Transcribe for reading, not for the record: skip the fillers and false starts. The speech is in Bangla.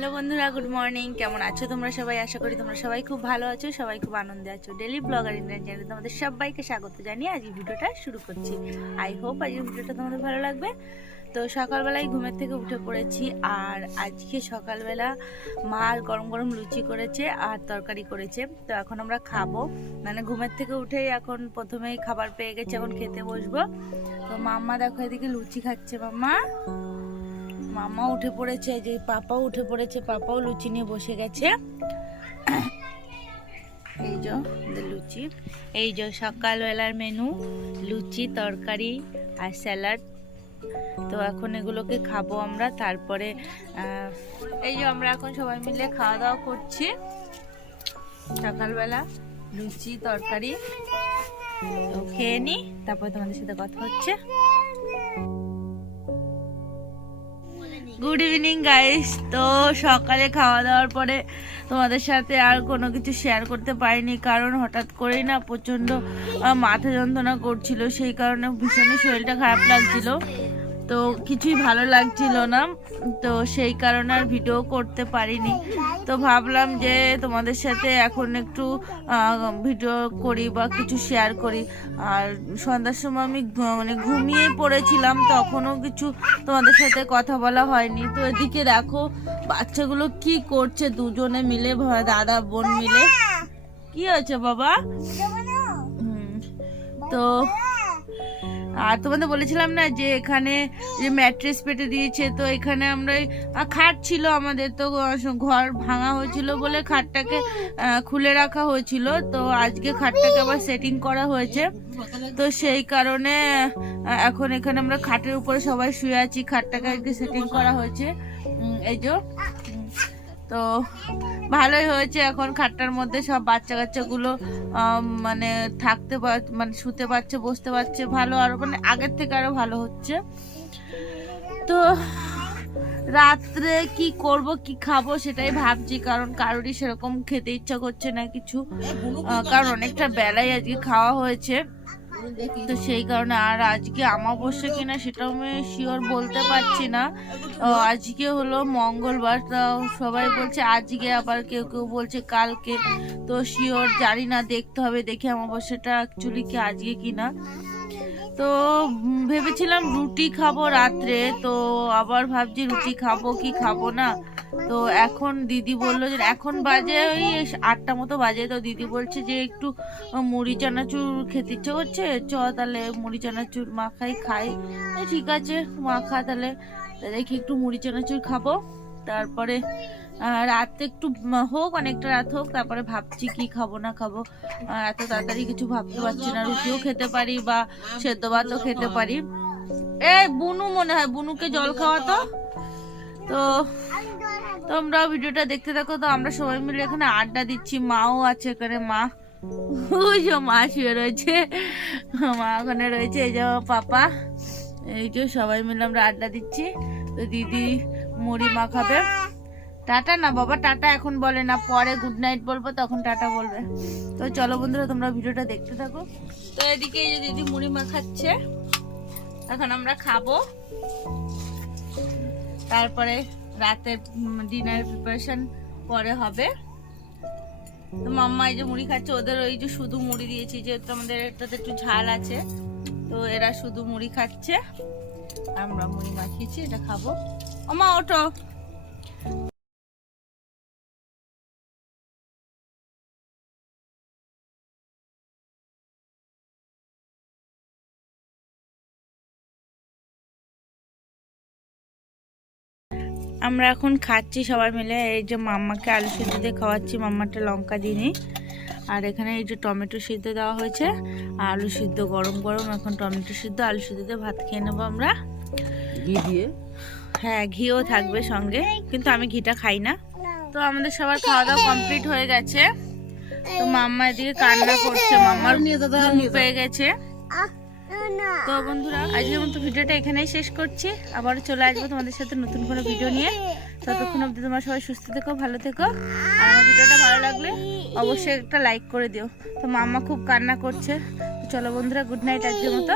হ্যালো বন্ধুরা, গুড মর্নিং। কেমন আছো তোমরা সবাই? আশা করি তোমরা সবাই খুব ভালো আছো, সবাই খুব আনন্দে আছো। ডেলি ব্লগার ইন্ডিয়ান চ্যানেলে তোমাদের সবাইকে স্বাগত জানিয়ে আজকে ভিডিওটা শুরু করছি। আই হোপ আজকের ভিডিওটা তোমাদের ভালো লাগবে। তো সকালবেলায় ঘুমের থেকে উঠে পড়েছি, আর আজকে সকালবেলা মা গরম গরম লুচি করেছে আর তরকারি করেছে। তো এখন আমরা খাবো, মানে ঘুমের থেকে উঠেই এখন প্রথমেই খাবার পেয়ে গেছি, এখন খেতে বসবো। তো মাম্মা দেখো এদিকে লুচি খাচ্ছে। মামা উঠে পড়েছে, যে পাপাও উঠে পড়েছে, পাপাও লুচি নিয়ে বসে গেছে। এই যে লুচি, এই যে সকালবেলার মেনু, লুচি তরকারি আর স্যালাড। তো এখন এগুলোকে খাবো আমরা। তারপরে এই যে আমরা এখন সবাই মিলে খাওয়া দাওয়া করছি। সকালবেলা লুচি তরকারি, তো খেয়ে নি, তারপরে তোমাদের সাথে কথা হচ্ছে। Good evening guys. তো সকালে খাওয়া দাওয়ার পরে তোমাদের সাথে আর কোনো কিছু শেয়ার করতে পারিনি, কারণ হঠাৎ করেই না প্রচণ্ড মাথা যন্ত্রণা করছিল, সেই কারণে ভীষণই শরীরটা খারাপ লাগছিল, তো কিছুই ভালো লাগছিল না। তো সেই কারণে আর ভিডিও করতে পারিনি। তো ভাবলাম যে তোমাদের সাথে এখন একটু ভিডিও করি বা কিছু শেয়ার করি। আর সন্ধ্যার সময় আমি মানে ঘুমিয়ে পড়েছিলাম, তখনও কিছু তোমাদের সাথে কথা বলা হয়নি। তো এদিকে দেখো বাচ্চাগুলো কি করছে, দুজনে মিলে, দাদা বোন মিলে। কি হয়েছে বাবা? তো আর তোমাদের বলেছিলাম না যে এখানে যে ম্যাট্রেস পেতে দিয়েছে, তো এখানে আমরা খাট ছিল আমাদের, তো ঘর ভাঙা হয়েছিল বলে খাটটাকে খুলে রাখা হয়েছিল। তো আজকে খাটটাকে আবার সেটিং করা হয়েছে, তো সেই কারণে এখন এখানে আমরা খাটের উপরে সবাই শুয়ে আছি। খাটটাকে আজকে সেটিং করা হয়েছে, এই যে। তো ভালোই হয়েছে, এখন খাটটার মধ্যে সব বাচ্চা কাচ্চাগুলো মানে থাকতে মানে শুতে পারছে, বসতে পারছে, ভালো, আরো মানে আগের থেকে আরো ভালো হচ্ছে। তো রাত্রে কি করব, কি খাবো সেটাই ভাবছি, কারণ কারোরই সেরকম খেতে ইচ্ছা করছে না কিছু, কারণ অনেকটা বেলায় আজকে খাওয়া হয়েছে। তো সেই কারণে, আর আজকে অমাবস্যা কিনা সেটাও আমি শিওর বলতে পারছি না। আজকে হলো মঙ্গলবার, সবাই বলছে আজকে, আবার কেউ কেউ বলছে কালকে, তো শিওর জানি না, দেখতে হবে, দেখি অমাবস্যাটা অ্যাকচুয়ালি কি আজকে কিনা। তো ভেবেছিলাম রুটি খাবো রাত্রে, তো আবার ভাবছি রুটি খাবো কি খাবো না। তো এখন দিদি বললো যে এখন বাজে ওই 8টা মতো বাজে, তো দিদি বলছে যে একটু মুড়ি চানাচুর খেতে ইচ্ছে করছে, চ তাহলে মুড়ি চানাচুর খাই। ঠিক আছে মাখা, তাহলে দেখি একটু মুড়ি চানাচুর খাবো। তারপরে রাতে একটু হোক, অনেকটা রাত হোক, তারপরে ভাবছি কি খাবো না খাবো। এত তাড়াতাড়ি কিছু ভাবতে পারছি না, রুটিও খেতে পারি বা সেদ্ধ ভাতও খেতে পারি। বুনু মনে হয়, বুনুকে জল খাওয়াতো। তো তোমরাও ভিডিওটা দেখতে থাকো। তো আমরা সবাই মিলে এখানে আড্ডা দিচ্ছি, মাও আছে এখানে, মা শুয়ে রয়েছে, মা ওখানে রয়েছে, এই যে পাপা, এই যে সবাই মিলে আমরা আড্ডা দিচ্ছি। তো দিদি মুড়ি মাখাবে। টাটা না বাবা, টাটা এখন বলে না, পরে গুড নাইট বলবো তখন টাটা বলবে। তো চলো বন্ধুরা, তোমরা ভিডিওটা দেখতে থাকো। তো এদিকে এই যে দিদি মুড়ি মাখাচ্ছে, এখন আমরা খাবো, তারপরে রাতের ডিনার প্রিপারেশন পরে হবে। তো মাম্মা এই যে মুড়ি খাচ্ছে, ওদের ওই যে শুধু মুড়ি দিয়েছি, যেহেতু আমাদের এটাতে একটু ঝাল আছে, তো এরা শুধু মুড়ি খাচ্ছে, আমরা মুড়ি মাখিয়েছি, এটা খাবো। ওমা ওঠো। আমরা এখন খাচ্ছি সবাই মিলে, এই যে মাম্মাকে আলু সিদ্ধ দিয়ে খাওয়াচ্ছি, মাম্মাটা লঙ্কা দিইনি। আর এখানে এই যে টমেটো সিদ্ধ দেওয়া হয়েছে, আলু সিদ্ধ গরম গরম, এখন টমেটো সিদ্ধ আলু সিদ্ধ দিয়ে ভাত খেয়ে নেবো আমরা, ঘি দিয়ে। হ্যাঁ, ঘিও থাকবে সঙ্গে, কিন্তু আমি ঘিটা খাই না। তো আমাদের সবার খাওয়া দাওয়া কমপ্লিট হয়ে গেছে। তো মাম্মা এদিকে কান্না করছে, মাম্মার পেয়ে গেছে। তো বন্ধুরা, আজকের মতো ভিডিওটা এখানেই শেষ করছি, আবার চলে আসবো তোমাদের সাথে নতুন কোনো ভিডিও নিয়ে। ততক্ষণ অবধি তোমরা সবাই সুস্থ থেকো, ভালো থেকো, আর আমার ভিডিওটা ভালো লাগলে অবশ্যই একটা লাইক করে দিও। তো মাম্মা খুব কান্না করছে। চলো বন্ধুরা, গুড নাইট আজকের মতো।